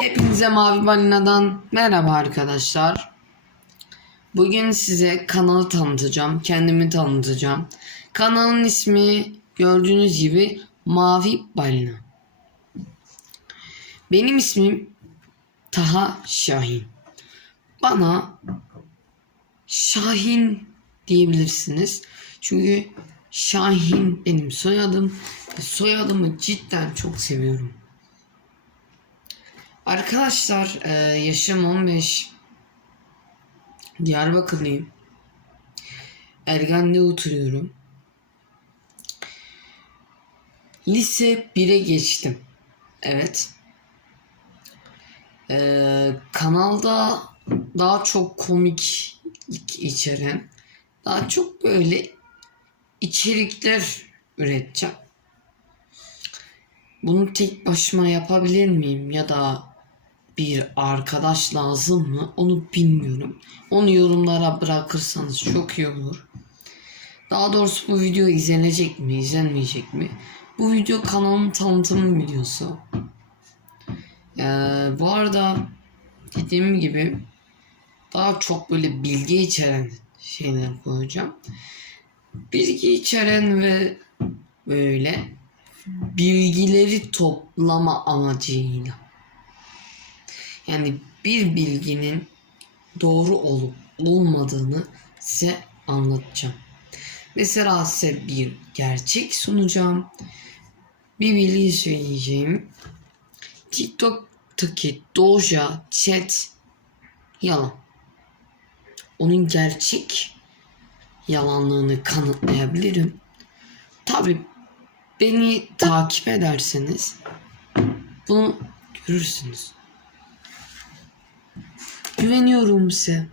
Hepinize Mavi Balina'dan merhaba arkadaşlar. Bugün size kanalı tanıtacağım, kendimi tanıtacağım. Kanalın ismi gördüğünüz gibi Mavi Balina. Benim ismim Taha Şahin. Bana Şahin diyebilirsiniz. Çünkü Şahin benim soyadım. Soyadımı cidden çok seviyorum. Arkadaşlar e, yaşım 15. Diyarbakırlıyım. Ergen'de oturuyorum. Lise 1'e geçtim. Evet. E, kanalda daha çok komik içeren, daha çok böyle içerikler üreteceğim. Bunu tek başıma yapabilir miyim ya da bir arkadaş lazım mı onu bilmiyorum. Onu yorumlara bırakırsanız çok iyi olur. Daha doğrusu bu video izlenecek mi, izlenmeyecek mi? Bu video kanalın tanıtım videosu. Ee, bu arada dediğim gibi daha çok böyle bilgi içeren şeyler koyacağım. Bilgi içeren ve böyle bilgileri toplama amacıyla. Yani bir bilginin doğru olup olmadığını size anlatacağım. Mesela size bir gerçek sunacağım. Bir bilgi söyleyeceğim. TikTok'taki Doja chat yalan. Onun gerçek yalanlığını kanıtlayabilirim. Tabi beni takip ederseniz bunu görürsünüz. Güveniyorum size.